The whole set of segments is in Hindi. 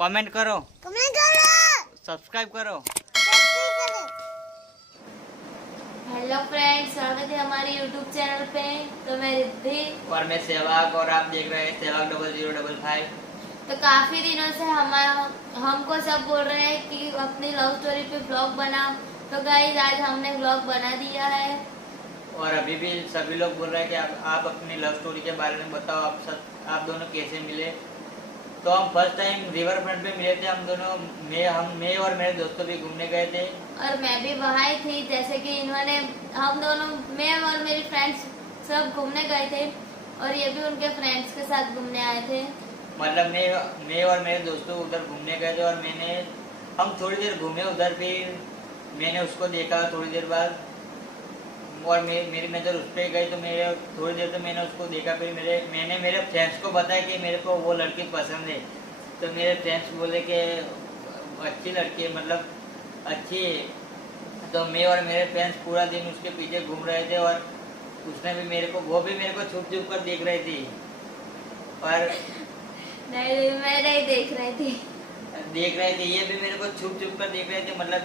कमेंट करो, सब्सक्राइब करो। हेलो फ्रेंड्स, स्वागत है हमारे यूट्यूब चैनल पे। तो मैं रिद्धि और मैं सहवाग और आप देख रहे हैं सहवाग 0055। तो काफी दिनों से हमको सब बोल रहे हैं कि अपनी लव स्टोरी पे व्लॉग बना। तो गाइस आज हमने व्लॉग बना दिया है। और अभी भी सभी लोग बोल रहे हैं कि आप अपनी लव स्टोरी के बारे में बताओ, आप दोनों कैसे मिले। तो हम फर्स्ट टाइम रिवर फ्रंट पे मिले थे हम दोनों। मैं और मेरे दोस्तों भी घूमने गए थे। और मैं भी वहाँ ही थी, जैसे कि इन्होंने हम दोनों, मैं और मेरी फ्रेंड्स सब घूमने गए थे और ये भी उनके फ्रेंड्स के साथ घूमने आए थे। मतलब मैं और मेरे दोस्तों उधर घूमने गए थे और हम थोड़ी देर घूमे उधर। फिर मैंने उसको देखा थोड़ी देर बाद, और मेरी नज़र उस पर गई तो मेरे थोड़ी देर तो मैंने उसको देखा। फिर मैंने मेरे फ्रेंड्स को बताया कि मेरे को वो लड़की पसंद है। तो मेरे फ्रेंड्स बोले कि अच्छी लड़की है, मतलब अच्छी है। तो मैं और मेरे फ्रेंड्स पूरा दिन उसके पीछे घूम रहे थे और उसने भी वो भी मेरे को छुप छुप कर देख रही थी। और नहीं, मैं नहीं देख रही थी। ये भी मेरे को छुप छुप कर देख रहे थे, मतलब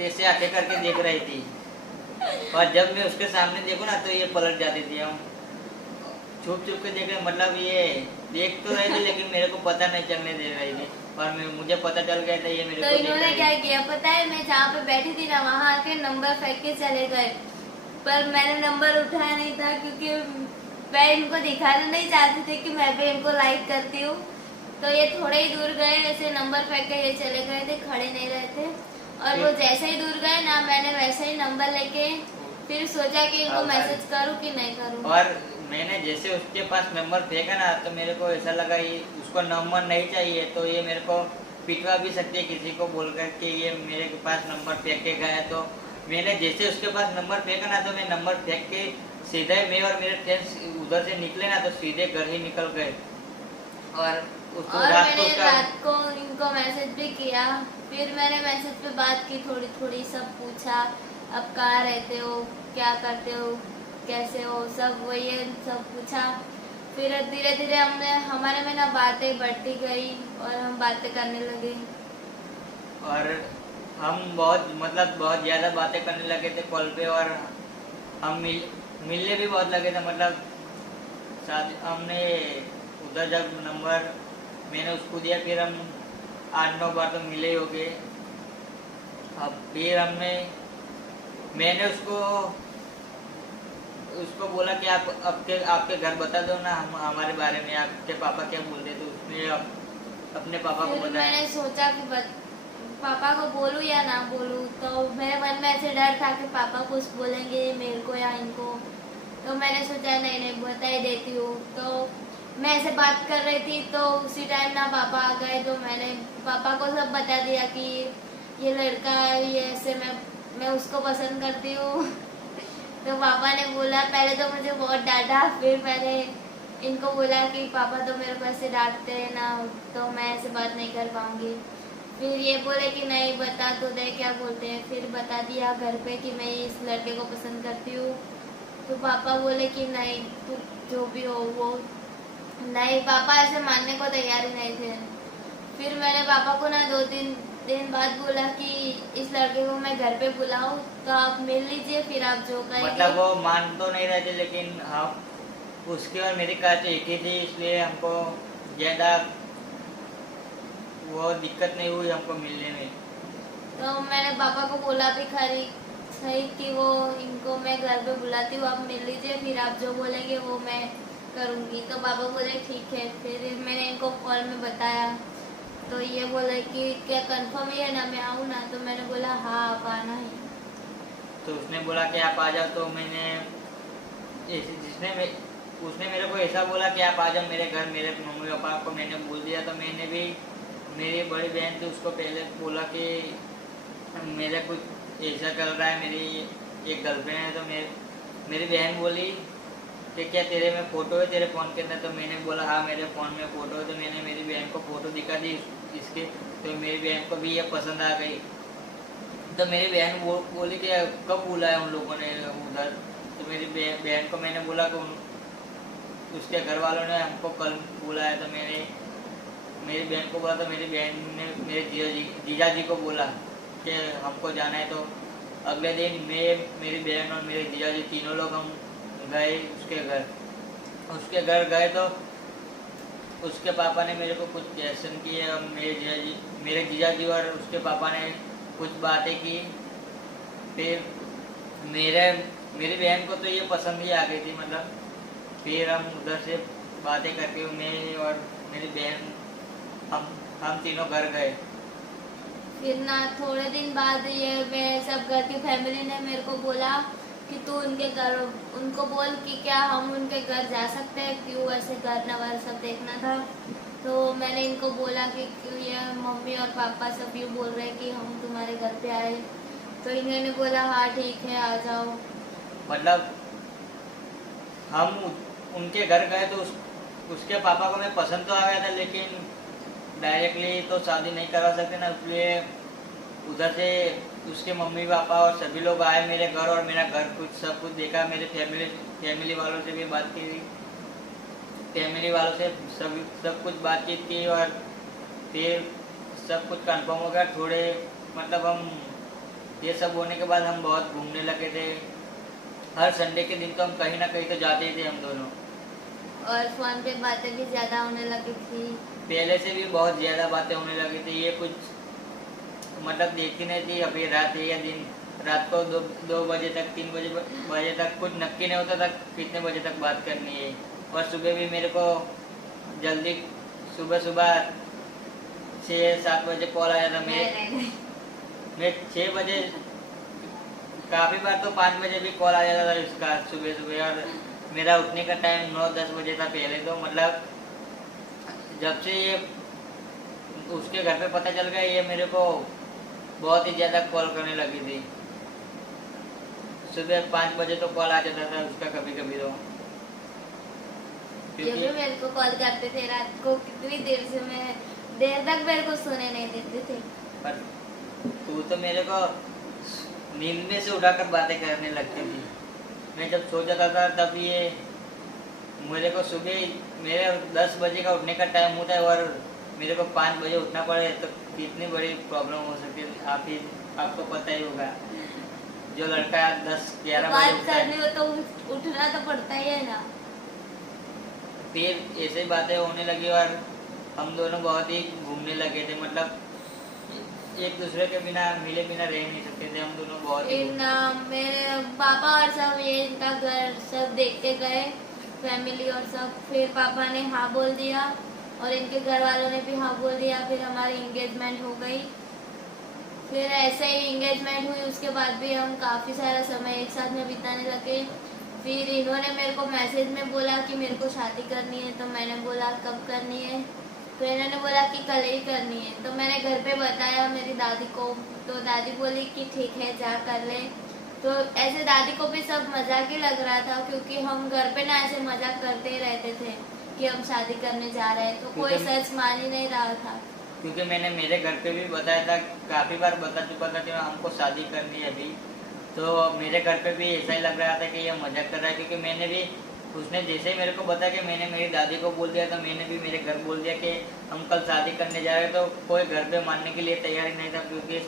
ऐसे आके करके देख रही थी। और जब मैं उसके सामने देखूं ना तो ये पलट जाती थी। हम छुप छुप के देख रहे, मतलब ये देख तो रही थी लेकिन मेरे को पता नहीं चलने दे रही थी। और मुझे पता चल गया था ये मेरे तो को इन्होंने क्या किया पता है, मैं जहाँ पे बैठी थी ना वहाँ आके नंबर फेंक के चले गए। पर मैंने नंबर उठाया नहीं था क्योंकि मैं इनको दिखाना नहीं चाहती थी कि मैं भी इनको लाइक करती हूँ। तो ये थोड़े ही दूर गए, ऐसे नंबर फेंक के ये चले गए थे, खड़े नहीं रहे थे। और वो जैसे ही दूर गए ना, मैंने वैसे ही नंबर लेके फिर सोचा कि इनको मैसेज करूँ कि नहीं करूँ। और मैंने जैसे उसके पास नंबर फेंका ना तो मेरे को ऐसा लगा ये उसको नंबर नहीं चाहिए, तो ये मेरे को पिटवा भी सकती है किसी को बोलकर कि ये मेरे पास नंबर फेंक के गया। तो मैंने जैसे उसके पास नंबर फेंका ना तो मैं नंबर फेंक के सीधे मैं और मेरे फ्रेंड्स उधर से निकले ना तो सीधे घर ही निकल गए। और मैंने रात को इनको मैसेज भी किया। फिर मैंने मैसेज पे बात की, थोड़ी थोड़ी सब पूछा, अब कहाँ रहते हो, क्या करते हो, कैसे हो, सब वो ये सब पूछा। फिर धीरे धीरे हमारे में ना बातें बढ़ती गई और हम बातें करने लगे। और हम बहुत ज़्यादा बातें करने लगे थे कॉल पे। और हम मिलने भी बहुत लगे थे, मतलब हमने उधर जब नंबर मैंने उसको दिया फिर हम 8-9 बार तो मिले हो गए। अब फिर मैंने उसको बोला कि आप आपके घर बता दो ना हमारे बारे में, आपके पापा क्या बोलते। तो उसने अपने पापा को बताया। मैंने सोचा कि पापा को बोलूं या ना बोलूं। तो मेरे मन में ऐसे डर था कि पापा कुछ बोलेंगे मेरे को या इनको। तो मैंने सोचा नहीं बता ही देती हूँ। तो मैं ऐसे बात कर रही थी तो उसी टाइम ना पापा आ गए। तो मैंने पापा को सब बता दिया कि ये लड़का ये ऐसे मैं उसको पसंद करती हूँ। तो पापा ने बोला, पहले तो मुझे बहुत डांटा, फिर मैंने इनको बोला कि पापा तो मेरे को ऐसे डांटते हैं ना, तो मैं ऐसे बात नहीं कर पाऊंगी। फिर ये बोले कि नहीं बता तो दे क्या बोलते हैं। फिर बता दिया घर पे कि मैं इस लड़के को पसंद करती हूँ। तो पापा बोले कि नहीं तू जो भी हो वो नहीं, पापा ऐसे मानने को तैयार ही नहीं थे। फिर मैंने पापा को ना 2-3 दिन बाद बोला कि इस लड़के को मैं घर पे बुलाऊं तो आप मिल लीजिए, फिर आप जो कहेंगे। मतलब वो मान तो नहीं रहे थे लेकिन हम उसकी और मेरी कास्ट एक ही थी, इसलिए हमको ज़्यादा वो दिक्कत नहीं हुई हमको मिलने में। तो मैंने पापा को बोला भी सही कि वो इनको मैं घर पे बुलाती हूँ, आप मिल लीजिए, फिर आप जो बोलेंगे वो मैं करूँगी। तो पापा बोले ठीक है। फिर मैंने इनको कॉल में बताया तो ये बोले कि क्या कंफर्म ही है ना मैं आऊँ ना। तो मैंने बोला हाँ आप आना ही। तो उसने बोला कि आप आ जाओ। तो उसने मेरे को ऐसा बोला कि आप आ जाओ मेरे घर। मेरे मम्मी पापा को मैंने बोल दिया। तो मैंने भी मेरी बड़ी बहन थी उसको पहले बोला कि मेरा कुछ ऐसा चल रहा है, मेरी एक गर्लफ्रेंड है। तो मेरी बहन बोली कि क्या तेरे में फ़ोटो है तेरे फ़ोन के अंदर। तो मैंने बोला हाँ मेरे फ़ोन में फ़ोटो है। तो मैंने मेरी बहन को फ़ोटो दिखा दी इसके। तो मेरी बहन को भी ये पसंद आ गई। तो मेरी बहन बोली कि कब बुलाया उन लोगों ने उधर। तो मेरी बहन को मैंने बोला कि उसके घर वालों ने हमको कल बुलाया। तो मेरी बहन को बोला तो मेरी बहन ने मेरे जीजा जी को बोला कि हमको जाना है। तो अगले दिन मैं, मेरी बहन और मेरे जीजा जी तीनों लोग हम गए उसके घर गए। तो उसके पापा ने मेरे को कुछ क्वेश्चन किए और मेरे जीजा जी और उसके पापा ने कुछ बातें की। फिर मेरी बहन को तो ये पसंद ही आ गई थी, मतलब फिर हम उधर से बातें करके मैं और मेरी बहन हम तीनों घर गए। फिर ना थोड़े दिन बाद ये मेरे सब घर की फैमिली ने मेरे को बोला कि तू उनको बोल कि क्या हम उनके घर जा सकते हैं, क्यों ऐसे घर नवर सब देखना था। तो मैंने इनको बोला कि क्यों ये मम्मी और पापा सब यूँ बोल रहे हैं कि हम तुम्हारे घर पे आए। तो इन्होंने बोला हाँ ठीक है आ जाओ। मतलब हम उनके घर गए तो उसके पापा को मैं पसंद तो आ गया था, लेकिन डायरेक्टली तो शादी नहीं करवा सकते ना, इसलिए उधर से उसके मम्मी पापा और सभी लोग आए मेरे घर और मेरा घर सब कुछ देखा। मेरे फैमिली वालों से भी बात की, फैमिली वालों से सब कुछ बातचीत की और फिर सब कुछ कंफर्म हो गया। थोड़े मतलब हम ये सब होने के बाद हम बहुत घूमने लगे थे। हर संडे के दिन तो हम कहीं ना कहीं तो जाते ही थे हम दोनों। और फोन पे बातें भी ज्यादा होने लगी थी, पहले से भी बहुत ज़्यादा बातें होने लगी थी। ये कुछ मतलब देखती नहीं थी अभी रात है या दिन। रात को 2 बजे तक 3 बजे तक कुछ नक्की नहीं होता था कितने बजे तक बात करनी है। और सुबह भी मेरे को जल्दी सुबह 6-7 बजे कॉल आया था। मैं 6 बजे, काफ़ी बार तो 5 बजे भी कॉल आ जाता था इसका सुबह। और मेरा उठने का टाइम 9-10 बजे था पहले। तो मतलब जब से ये उसके घर पे पता चल गया, ये मेरे को बहुत ही ज़्यादा कॉल करने लगी थी। सुबह 5 बजे तो कॉल आ जाता था उसका कभी कभी। तो ये भी मेरे को कॉल करते थे रात को, कितनी देर से मैं देर तक मेरे को सोने नहीं देते थे। पर तू तो मेरे को नींद में से उठाकर बातें करने लगती थी। मैं जब सो जाता था तब ये मेरे को सुबह मेरे 10 बजे का उठने का टाइम होता है और मेरे को 5 बजे उठना पड़े तो कितनी बड़ी प्रॉब्लम हो सकती है। आपको पता ही होगा, जो लड़का 10-11 बजे बात करनी हो तो उठना तो पड़ता ही है ना। फिर ऐसे बातें होने लगी और हम दोनों बहुत ही घूमने लगे थे। मतलब एक दूसरे के बिना मिले बिना रह नहीं सकते थे हम दोनों। बहुत ही मेरे पापा और सब ये इनका घर सब देख के गए, फैमिली और सब। फिर पापा ने हाँ बोल दिया और इनके घर वालों ने भी हाँ बोल दिया। फिर हमारी इंगेजमेंट हो गई। फिर ऐसे ही इंगेजमेंट हुई, उसके बाद भी हम काफ़ी सारा समय एक साथ में बिताने लगे। फिर इन्होंने मेरे को मैसेज में बोला कि मेरे को शादी करनी है। तो मैंने बोला कब करनी है, तो इन्होंने बोला कि कल ही करनी है। तो मैंने घर पे बताया मेरी दादी को, तो दादी बोली कि ठीक है जा कर ले। तो ऐसे दादी को भी सब मजाक ही लग रहा था, क्योंकि हम घर पे ना ऐसे मजाक करते ही रहते थे कि हम शादी करने जा रहे हैं। तो कोई सच मान ही नहीं रहा था, क्योंकि मैंने मेरे घर पे भी बताया था, काफ़ी बार बता चुका था कि हमको शादी करनी है अभी। तो मेरे घर पे भी ऐसा ही लग रहा था कि ये मजाक कर रहा है, क्योंकि मैंने भी उसने जैसे ही मेरे को बताया कि मैंने मेरी दादी को बोल दिया, तो मैंने भी मेरे घर बोल दिया कि हम कल शादी करने जा रहे हैं। तो कोई घर पे मानने के लिए तैयार ही नहीं था, क्योंकि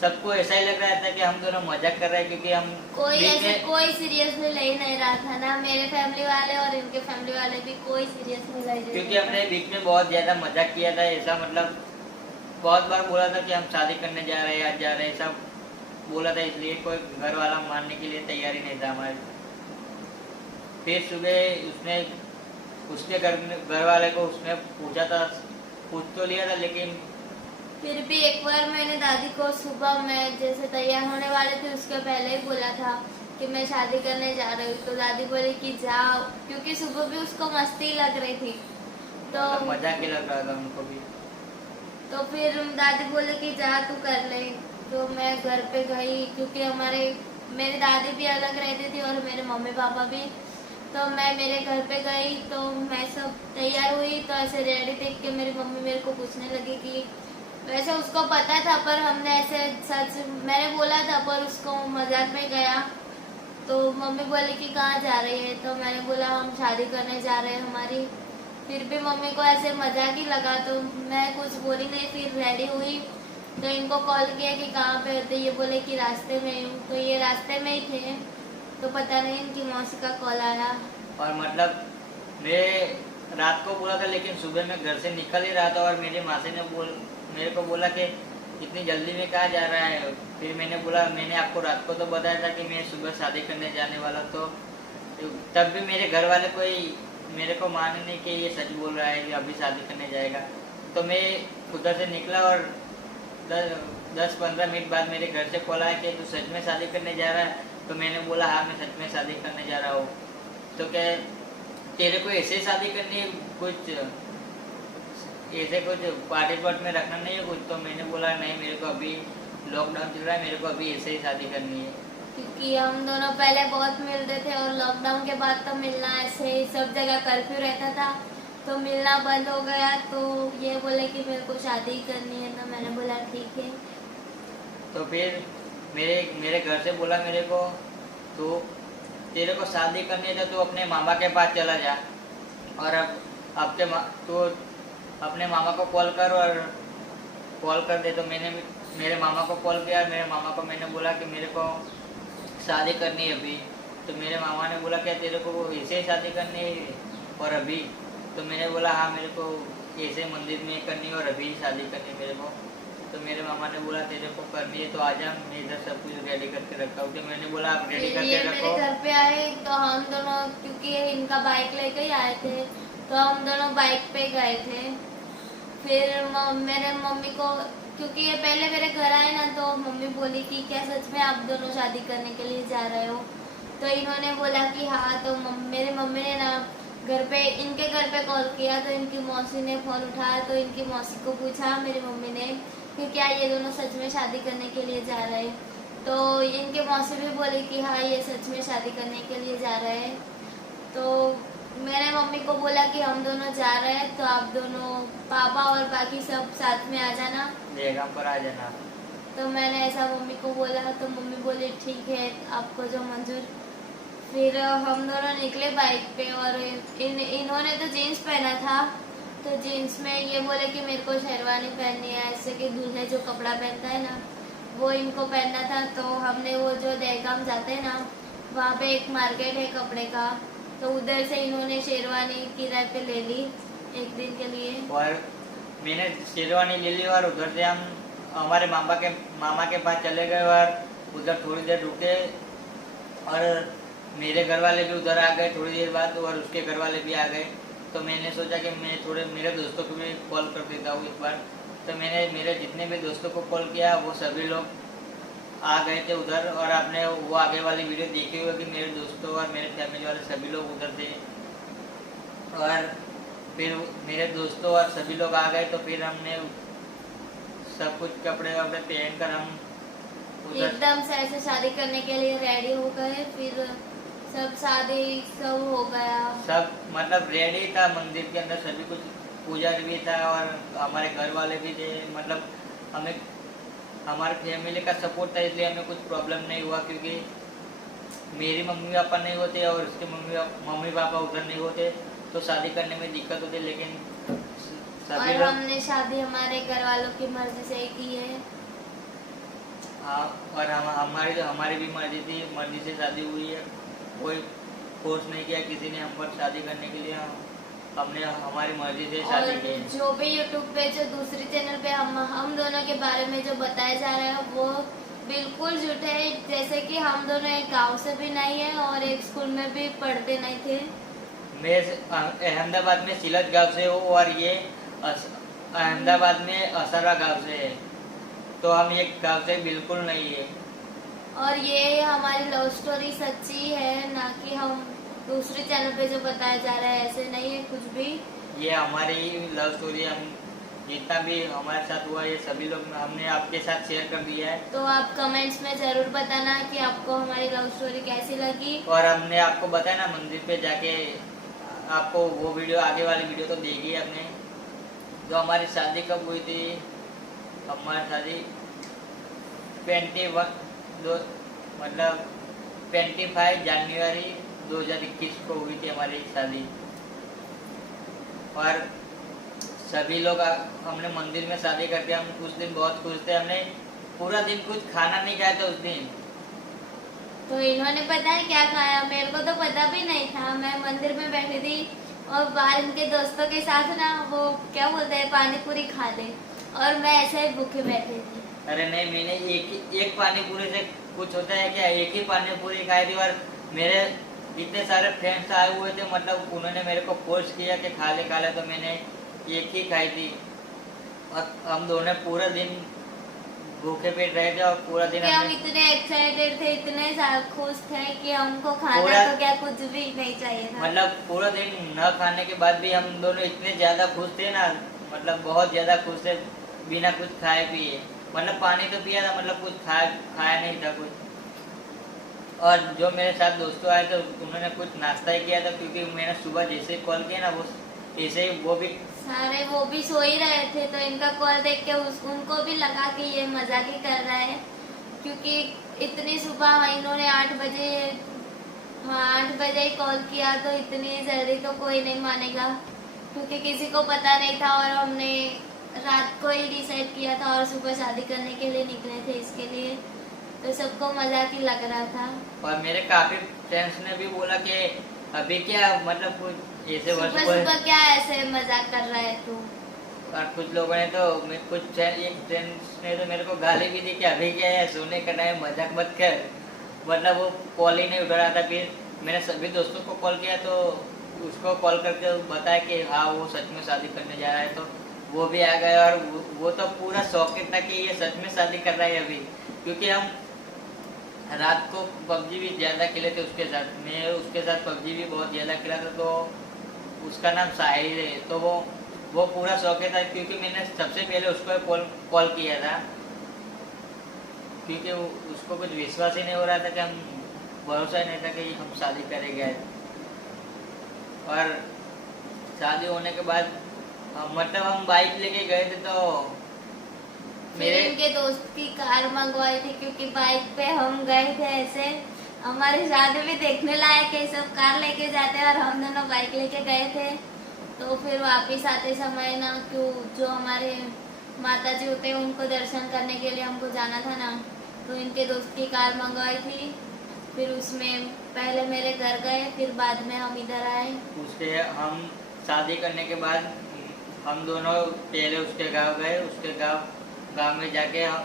सबको ऐसा ही लग रहा था कि हम दोनों मजाक कर रहे हैं। क्योंकि हम कोई सीरियसली ले ही नहीं रहा था ना, मेरे फैमिली वाले और इनके फैमिली वाले भी कोई सीरियसली ले, क्योंकि हमने बीच में बहुत ज़्यादा मजाक किया था। ऐसा मतलब बहुत बार बोला था कि हम शादी करने जा रहे हैं, आज जा रहे हैं, सब बोला था। इसलिए कोई घर वाला मानने के लिए तैयार ही नहीं था हमारे। फिर सुबह उसने उसके घर वाले को उसने पूछा था, पूछ तो लिया था, लेकिन फिर भी एक बार मैंने दादी को सुबह में जैसे तैयार होने वाले थे उसके पहले ही बोला था कि मैं शादी करने जा रही हूँ। तो दादी बोली कि जाओ, क्योंकि सुबह भी उसको मस्ती लग रही थी, तो मजाक ही लग रहा था उनको भी। तो फिर दादी बोली कि जा तू कर ले। तो मैं घर पे गई, क्योंकि मेरी दादी भी अलग रहती थी और मेरे मम्मी पापा भी। तो मैं मेरे घर पे गई, तो मैं सब तैयार हुई, तो ऐसे रेडी देख के मेरी मम्मी मेरे को पूछने लगी कि वैसे उसको पता था, पर हमने ऐसे सच मैंने बोला था पर उसको मजाक में गया। तो मम्मी बोली कि कहाँ जा रही है, तो मैंने बोला हम शादी करने जा रहे हैं हमारी। फिर भी मम्मी को ऐसे मजाक ही लगा, तो मैं कुछ बोली नहीं। फिर रेडी हुई तो इनको कॉल किया कि कहाँ पे होते, ये बोले कि रास्ते में हूँ। तो ये रास्ते में ही थे, तो पता नहीं इनकी मौसी का कॉल आया। और मतलब मैं रात को बोला था, लेकिन सुबह मैं घर से निकल ही रहा था और मेरी मासी ने मेरे को बोला कि इतनी जल्दी में कहाँ जा रहा है। फिर मैंने बोला, मैंने आपको रात को तो बताया था कि मैं सुबह शादी करने जाने वाला, तो तब भी मेरे घर वाले कोई मेरे को माने नहीं कि ये सच बोल रहा है कि अभी शादी करने जाएगा। तो मैं उधर से निकला और 10-15 मिनट बाद मेरे घर से कॉल आया कि तू सच में शादी करने जा रहा है। तो मैंने बोला हाँ, मैं सच में शादी करने जा रहा हूँ। तो क्या तेरे को ऐसे शादी करनी है, कुछ ऐसे कुछ पार्टी प्लॉट में रखना नहीं है कुछ? तो मैंने बोला नहीं, मेरे को अभी लॉकडाउन चल रहा है, मेरे को अभी ऐसे ही शादी करनी है। क्योंकि हम दोनों पहले बहुत मिलते थे और लॉकडाउन के बाद तो मिलना ऐसे ही, सब जगह कर्फ्यू रहता था तो मिलना बंद हो गया। तो ये बोले कि मेरे को शादी करनी है, तो मैंने बोला ठीक है। तो फिर मेरे घर से बोला मेरे को, तो तेरे को शादी करनी है तो तू अपने मामा के पास चला जा और अब तू अपने मामा को कॉल कर और कॉल कर दे। तो मैंने मेरे मामा को कॉल किया। मेरे मामा को मैंने बोला कि मेरे को शादी करनी है अभी। तो मेरे मामा ने बोला क्या तेरे को ऐसे ही शादी करनी है और अभी? तो मैंने बोला हाँ, मेरे को ऐसे मंदिर में करनी है और अभी शादी करनी है मेरे को। तो मेरे मामा ने बोला तेरे को करनी है तो आजा, मैं इधर सब कुछ रेडी करके रखा हूँ। तो मैंने बोला आप रेडी ये करके मेरे रखो। घर पे आए तो हम दोनों, क्योंकि इनका बाइक लेके ही आए थे, तो हम दोनों बाइक पे गए थे। फिर मेरे मम्मी को, क्योंकि ये पहले मेरे घर आए ना, तो मम्मी बोली कि क्या सच में आप दोनों शादी करने के लिए जा रहे हो? तो इन्होंने बोला कि हाँ। तो मेरी मम्मी ने ना इनके घर पे कॉल किया, तो इनकी मौसी ने फोन उठाया। तो इनकी मौसी को पूछा मेरी मम्मी ने कि क्या ये दोनों सच में शादी करने के लिए जा रहे हैं? तो इनके मौसी भी बोली कि हाँ, ये सच में शादी करने के लिए जा रहे हैं। तो मैंने मम्मी को बोला कि हम दोनों जा रहे हैं, तो आप दोनों, पापा और बाकी सब साथ में आ जाना, जयगाम पर आ जाना। तो मैंने ऐसा मम्मी को बोला। तो मम्मी बोली ठीक है, आपको जो मंजूर। फिर हम दोनों निकले बाइक पे और इन्होंने तो जीन्स पहना था, तो जीन्स में ये बोले कि मेरे को शेरवानी पहननी है, ऐसे कि दूल्हे जो कपड़ा पहनता है ना, वो इनको पहनना था। तो हमने वो जो दहगाम जाते हैं ना, वहाँ पे एक मार्केट है कपड़े का, तो उधर से इन्होंने शेरवानी किराए पे ले ली एक दिन के लिए। और मैंने शेरवानी ले ली और उधर से हम हमारे मामा के पास चले गए और उधर थोड़ी देर रुके और मेरे घर वाले भी उधर आ गए थोड़ी देर बाद और उसके घर वाले भी आ गए। तो मैंने सोचा कि मैं थोड़े मेरे दोस्तों को भी कॉल कर देता हूँ एक बार। तो मैंने मेरे जितने भी दोस्तों को कॉल किया वो सभी लोग आ गए थे उधर। और आपने वो आगे वाली वीडियो देखी होगी, मेरे दोस्तों और मेरे फैमिली वाले सभी लोग उधर थे। और फिर मेरे दोस्तों और सभी लोग आ गए, तो फिर हमने सब कुछ कपड़े वपड़े पहन कर हम उधर एकदम से ऐसे शादी करने के लिए रेडी हो गए। फिर सब शादी सब हो गया। सब मतलब रेडी था, मंदिर के अंदर सभी कुछ, पूजा भी था और हमारे घर वाले भी थे। मतलब हमें हमारे फैमिली का सपोर्ट था, इसलिए हमें कुछ प्रॉब्लम नहीं हुआ। क्योंकि मेरी मम्मी पापा नहीं होते और उसके मम्मी पापा उधर नहीं होते तो शादी करने में दिक्कत होती। लेकिन सभी और लोग, हमने शादी हमारे घर वालों की मर्जी से ही की है। हाँ, और हमारी भी मर्जी से शादी हुई है। कोई फोर्स नहीं किया किसी ने हम पर शादी करने के लिए। हमने हमारी मर्जी से शादी और की है। जो भी यूट्यूब पे, जो दूसरी चैनल पे हम दोनों के बारे में जो बताया जा रहा है वो बिल्कुल झूठ है। जैसे कि हम दोनों एक गांव से भी नहीं है और एक स्कूल में भी पढ़ते नहीं थे। मैं अहमदाबाद में सिलत गांव से हूँ और ये अहमदाबाद में असरा गांव से है। तो हम एक गांव से बिल्कुल नहीं है। और ये हमारी लव स्टोरी सच्ची है, ना कि हम दूसरे चैनल पे जो बताया जा रहा है ऐसे नहीं है कुछ भी। ये हमारी लव स्टोरी, हम जितना भी हमारे साथ हुआ ये सभी लोग हमने आपके साथ शेयर कर दिया है। तो आप कमेंट्स में जरूर बताना कि आपको हमारी लव स्टोरी कैसी लगी। और हमने आपको बताया ना मंदिर पे जाके, आपको वो वीडियो, आगे वाली वीडियो तो देखी है आपने। जो हमारी शादी कब हुई थी, हमारी शादी 25 जनवरी 2021 को हुई थी हमारी शादी। और सभी लोग हमने मंदिर में शादी करके हम उस दिन बहुत खुश थे। हमने पूरा दिन कुछ खाना नहीं खाया था उस दिन। तो इन्होंने पता है क्या खाया, मेरे को तो पता भी नहीं था। मैं मंदिर में बैठी थी और बाहर इनके दोस्तों के साथ ना वो क्या बोलते हैं पानी पूरी खा ले, और मैं ऐसे ही भूखे बैठी थी। अरे नहीं, मैंने एक पानी पूरी से कुछ होता है क्या? एक ही पानी पूरी खाई थी। और मेरे इतने सारे फ्रेंड्स आए हुए थे, मतलब उन्होंने मेरे को फोर्स किया कि खा ले, तो मैंने एक ही खाई थी। और हम दोनों पूरा दिन भूखे पेट रहे थे और पूरा दिन हम इतने एक्साइटेड थे, इतने खुश थे कि हमको खाना तो क्या कुछ भी नहीं चाहिए था। मतलब पूरा दिन न खाने के बाद भी हम दोनों इतने ज्यादा खुश थे ना, मतलब बहुत ज्यादा खुश थे बिना कुछ खाए पिए। मतलब पानी तो पिया था, मतलब कुछ खाया नहीं था कुछ। और जो मेरे साथ दोस्तों आए थे उन्होंने कुछ नाश्ता ही किया था, क्योंकि मैंने सुबह जैसे कॉल किया ना वो ऐसे ही वो भी सारे वो भी सो ही रहे थे। तो इनका कॉल देख के उनको भी लगा कि ये मजाक ही कर रहा है, क्योंकि इतनी सुबह इन्होंने 8 बजे ही कॉल किया। तो इतनी जल्दी तो कोई नहीं मानेगा, क्योंकि किसी को पता नहीं था और हमने रात को ही डिसाइड किया था और सुबह शादी करने के लिए निकले थे इसके लिए। तो सबको मजाक ही लग रहा था। और मेरे काफी फ्रेंड्स ने भी बोला कि अभी क्या, मतलब कुछ ऐसे सुबह क्या ऐसे मजाक कर रहा है तू। और कुछ लोगों ने तो एक फ्रेंड्स ने तो मेरे को गाली भी दी कि अभी क्या है, सोने का टाइम, मजाक मत कर। मतलब वो कॉल ही नहीं उठा रहा था। फिर मैंने सभी दोस्तों को कॉल किया तो उसको कॉल करके बताया कि हाँ वो सच में शादी करने जा रहा है। तो वो भी आ गए और वो तो पूरा शौकीन था कि ये सच में शादी कर रहा है अभी। क्योंकि हम रात को पबजी भी ज़्यादा खेले थे उसके साथ, मैं उसके साथ पबजी भी बहुत ज़्यादा खेला था। तो उसका नाम साहिल है। तो वो पूरा शौकीन था, क्योंकि मैंने सबसे पहले उसको कॉल किया था, क्योंकि उसको कुछ विश्वास ही नहीं हो रहा था कि हम, भरोसा ही नहीं था कि हम शादी करेंगे। और शादी होने के बाद मतलब हम बाइक लेके गए थे, तो मेरे इनके दोस्त की कार मंगवाई थी, क्योंकि बाइक पे हम गए थे ऐसे। हमारी शादी भी देखने लायक है, सब कार लेके जाते हैं और हम दोनों बाइक लेके गए थे। तो फिर वापस आते समय ना, क्यों जो हमारे माता जी होते हैं उनको दर्शन करने के लिए हमको जाना था ना, तो इनके दोस्त की कार मंगवाई थी। फिर उसमें पहले मेरे घर गए, फिर बाद में हम इधर आए। उसके हम शादी करने के बाद हम दोनों पहले उसके गांव गए। उसके गांव में जाके हम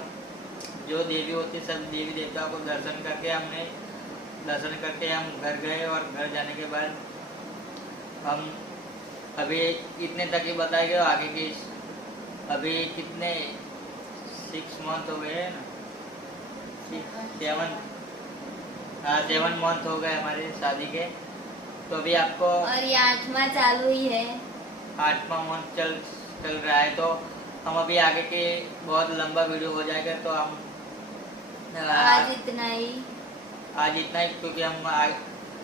जो देवी होती सब देवी देवताओं को दर्शन करके हम घर गए। और घर जाने के बाद हम अभी इतने तक ही बताए गए। आगे की अभी कितने 6 मंथ हो गए हैं ना, 7 मंथ हो गए हमारी शादी के। तो अभी आपको और ये 8वां चालू ही है, 8वां मंथ चल रहा है। तो हम अभी आगे के बहुत लंबा वीडियो हो जाएगा, तो हम आज इतना ही, क्योंकि हम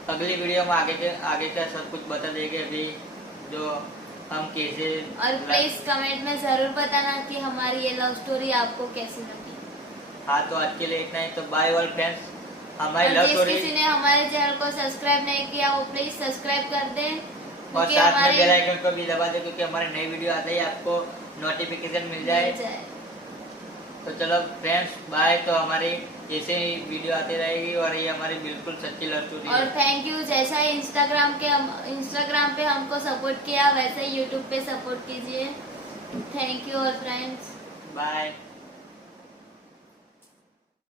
अगली वीडियो में आगे का सब कुछ बता देंगे। अभी जो हम कैसे, और प्लीज कमेंट में जरूर बताना कि हमारी ये लव स्टोरी आपको कैसी लगी। हाँ, तो आज के लिए इतना ही। तो बाय ऑल फ्रेंड्स, हमारी लव स्टोरी। किसी ने हमारे चैनल को सब्सक्राइब नहीं किया वो प्लीज सब्सक्राइब कर दे, और साथ में बेल आइकन को भी दबा दे, क्योंकि हमारे नई वीडियो आते ही आपको नोटिफिकेशन मिल जाए। तो चलो फ्रेंड्स, बाय। तो हमारी ऐसे ही वीडियो आती रहेगी और ये हमारी बिल्कुल सच्ची लव स्टोरी है। और थैंक यू, जैसा ही इंस्टाग्राम पे हमको सपोर्ट किया वैसे ही यूट्यूब पे सपोर्ट कीजिए। थैंक यू और फ्रेंड्स, बाय।